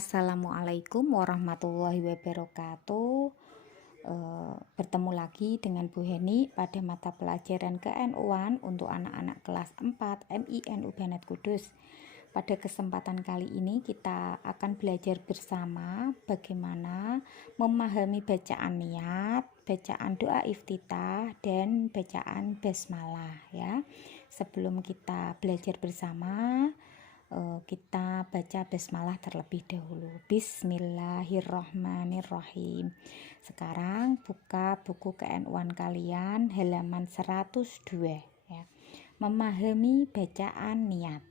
Assalamualaikum warahmatullahi wabarakatuh. Bertemu lagi dengan Bu Heni pada mata pelajaran ke-NU-an untuk anak-anak kelas 4 MINU Banat Kudus. Pada kesempatan kali ini kita akan belajar bersama bagaimana memahami bacaan niat, bacaan doa iftitah, dan bacaan basmalah ya. Sebelum kita belajar bersama, kita baca basmalah terlebih dahulu. Bismillahirrahmanirrahim. Sekarang buka buku ke-NU-an kalian halaman 102 ya. Memahami bacaan niat.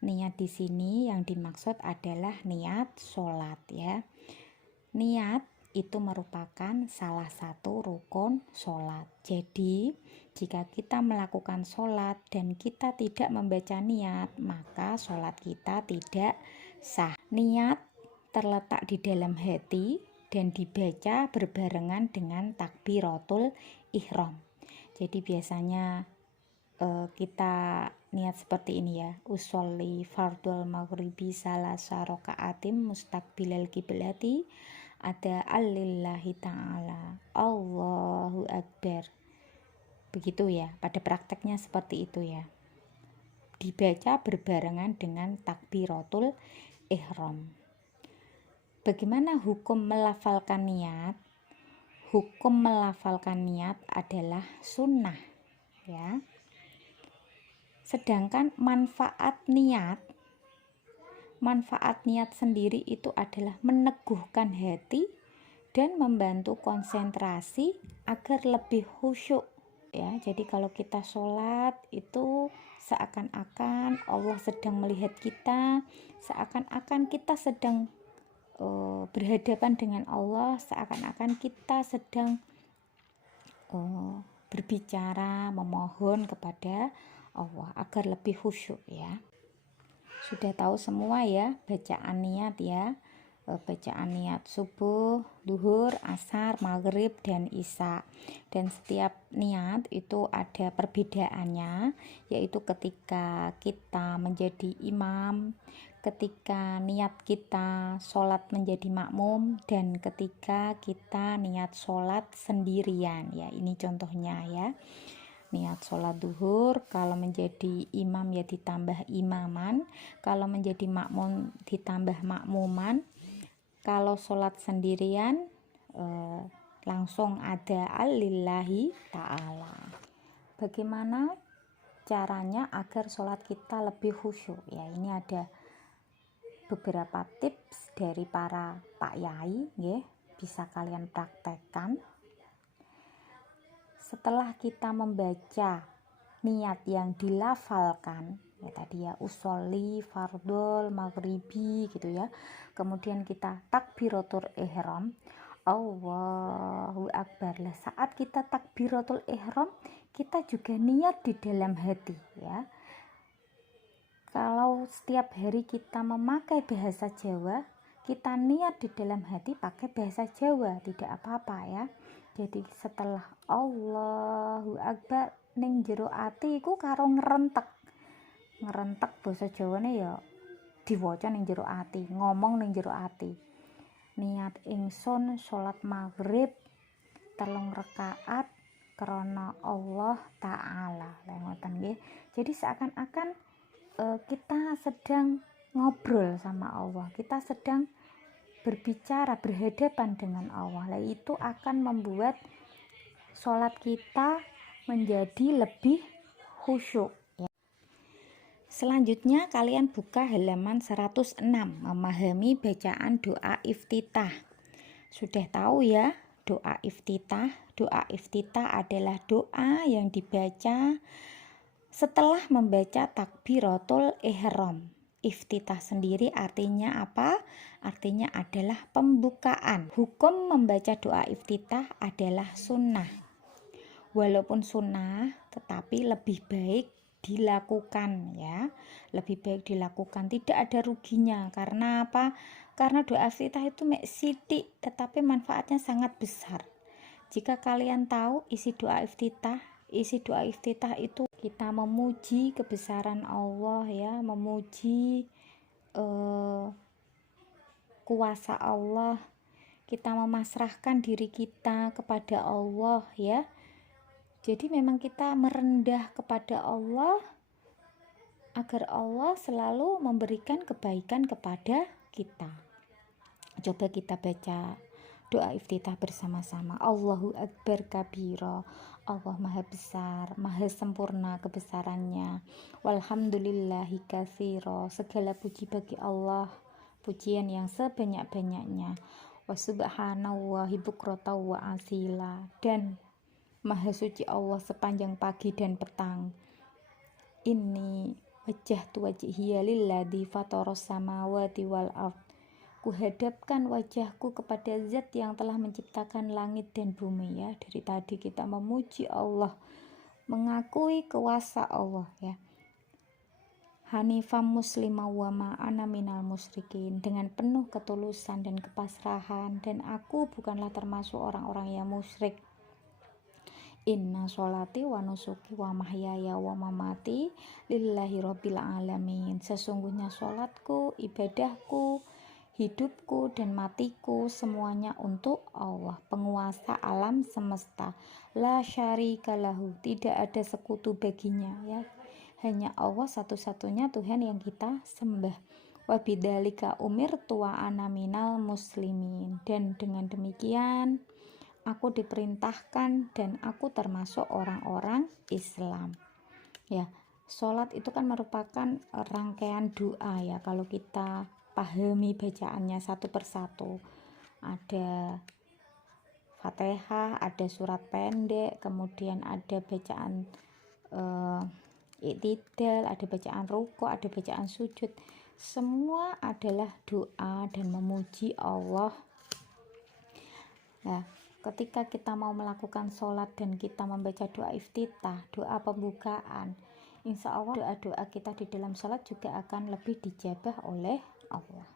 Niat di sini yang dimaksud adalah niat sholat ya. Niat itu merupakan salah satu rukun sholat. Jadi jika kita melakukan sholat dan kita tidak membaca niat, maka sholat kita tidak sah. Niat terletak di dalam hati dan dibaca berbarengan dengan takbiratul ihram. Jadi biasanya kita niat seperti ini ya. Usolli fardul maghribi salasa rakaatim mustaqbilal kiblati ada alillahi ta'ala Allahu Akbar. Begitu ya, pada prakteknya seperti itu ya. Dibaca berbarengan dengan takbiratul ihram. Bagaimana hukum melafalkan niat? Hukum melafalkan niat adalah sunnah ya. Sedangkan manfaat niat sendiri itu adalah meneguhkan hati dan membantu konsentrasi agar lebih khusyuk ya. Jadi kalau kita sholat itu seakan-akan Allah sedang melihat kita, seakan-akan kita sedang berhadapan dengan Allah, seakan-akan kita sedang berbicara, memohon kepada Allah agar lebih khusyuk ya. Sudah tahu semua ya bacaan niat ya. Bacaan niat subuh, duhur, asar, maghrib, dan isya. Dan setiap niat itu ada perbedaannya, yaitu ketika kita menjadi imam, ketika niat kita sholat menjadi makmum, dan ketika kita niat sholat sendirian ya. Ini contohnya ya. Niat sholat duhur, kalau menjadi imam ya ditambah imaman, kalau menjadi makmum ditambah makmuman, kalau sholat sendirian langsung ada alillahi ta'ala. Bagaimana caranya agar sholat kita lebih khusyuk ya? Ini ada beberapa tips dari para Pak Yai ya, bisa kalian praktekkan. Setelah kita membaca niat yang dilafalkan ya tadi ya, usolli fardul maghribi gitu ya, kemudian kita takbiratul ihram Allahu Akbar. Lah saat kita takbiratul ihram kita juga niat di dalam hati ya. Kalau setiap hari kita memakai bahasa Jawa, kita niat di dalam hati pakai bahasa Jawa, tidak apa-apa ya. Jadi setelah Allahu Akbar ning jero ati iku karo ngrentek basa Jawane ya diwaca ning jero ati, ngomong ning jero ati. Niat ingsun salat maghrib 3 rakaat krana Allah taala. Lah ngoten nggih. Jadi seakan-akan kita sedang ngobrol sama Allah, kita sedang berbicara, berhadapan dengan Allah. Lah itu akan membuat sholat kita menjadi lebih khusyuk ya. Selanjutnya kalian buka halaman 106, memahami bacaan doa iftitah. Sudah tahu ya doa iftitah? Doa iftitah adalah doa yang dibaca setelah membaca takbiratul ihram. Iftitah sendiri artinya apa? Artinya adalah pembukaan. Hukum membaca doa iftitah adalah sunnah. Walaupun sunnah, tetapi lebih baik dilakukan ya. Lebih baik dilakukan, tidak ada ruginya. Karena apa? Karena doa iftitah itu mek sithik, tetapi manfaatnya sangat besar. Jika kalian tahu isi doa iftitah itu kita memuji kebesaran Allah ya, memuji kuasa Allah, kita memasrahkan diri kita kepada Allah ya. Jadi memang kita merendah kepada Allah agar Allah selalu memberikan kebaikan kepada kita. Coba kita baca doa iftitah bersama-sama. Allahu Akbar kabira. Allah maha besar, maha sempurna kebesarannya. Walhamdulillahi katsira. Segala puji bagi Allah, pujian yang sebanyak-banyaknya. Wa subhanallahi bukrata wa asila. Dan maha suci Allah sepanjang pagi dan petang. Ini wajjahtu wajhiya lilladzi fataras samawati wal ardh. Kuhadapkan wajahku kepada zat yang telah menciptakan langit dan bumi ya. Dari tadi kita memuji Allah, mengakui kuasa Allah ya. Hanifam muslimah wa ma'ana minal musyrikin, dengan penuh ketulusan dan kepasrahan, dan aku bukanlah termasuk orang-orang yang musyrik. Inna sholati wa nusuki wa mahyaya wa mamati lillahi rabbil alamin. Sesungguhnya sholatku, ibadahku, hidupku dan matiku semuanya untuk Allah, penguasa alam semesta. La syarika lahu, tidak ada sekutu baginya ya. Hanya Allah satu-satunya Tuhan yang kita sembah. Wa bidzalika umirtu wa ana minal muslimin. Dan dengan demikian aku diperintahkan dan aku termasuk orang-orang Islam. Ya, sholat itu kan merupakan rangkaian doa ya. Kalau kita pahami bacaannya satu persatu, ada Fatihah, ada surat pendek, kemudian ada bacaan i'tidal, ada bacaan ruku', ada bacaan sujud. Semua adalah doa dan memuji Allah. Nah, ketika kita mau melakukan sholat dan kita membaca doa iftitah, doa pembukaan, insya Allah doa-doa kita di dalam sholat juga akan lebih dijabah oleh Allah.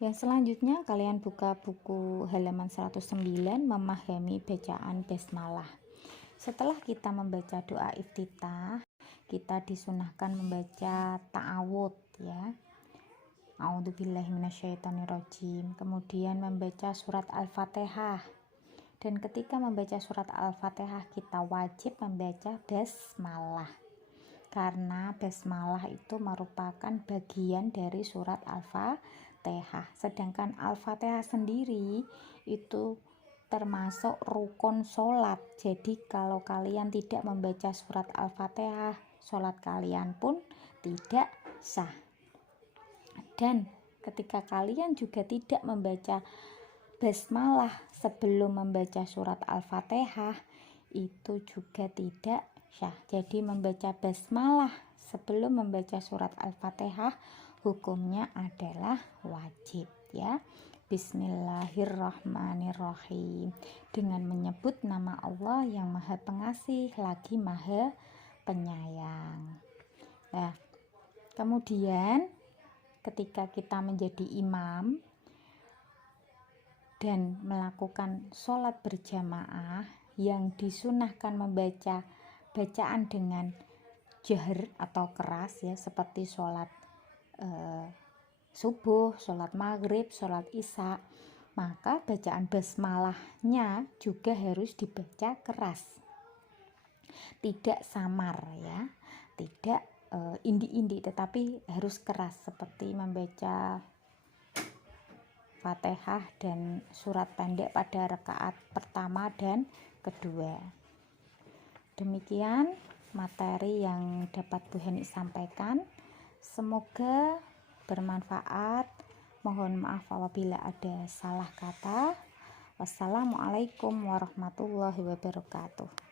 Yang selanjutnya kalian buka buku halaman 109, memahami bacaan basmalah. Setelah kita membaca doa iftitah, kita disunahkan membaca ta'awudz ya. A'udzubillahi minasyaitonirrajim. Kemudian membaca surat Al-Fatihah. Dan ketika membaca surat Al-Fatihah kita wajib membaca basmalah. Karena basmalah itu merupakan bagian dari surat Al-Fatihah. Sedangkan Al-Fatihah sendiri itu termasuk rukun sholat. Jadi kalau kalian tidak membaca surat Al-Fatihah, sholat kalian pun tidak sah. Dan ketika kalian juga tidak membaca basmalah sebelum membaca surat Al-Fatihah, itu juga tidak sah. Jadi membaca basmalah sebelum membaca surat Al-Fatihah hukumnya adalah wajib ya. Bismillahirrahmanirrahim, dengan menyebut nama Allah yang maha pengasih lagi maha penyayang. Nah, kemudian ketika kita menjadi imam dan melakukan sholat berjamaah yang disunahkan membaca bacaan dengan jahar atau keras ya, seperti sholat subuh, sholat maghrib, sholat isya, maka bacaan basmalahnya juga harus dibaca keras, tidak samar ya, tidak indi-indi, tetapi harus keras, seperti membaca Fatihah dan surat pendek pada rakaat pertama dan kedua. Demikian materi yang dapat Bu Heni sampaikan. Semoga bermanfaat. Mohon maaf apabila ada salah kata. Wassalamualaikum warahmatullahi wabarakatuh.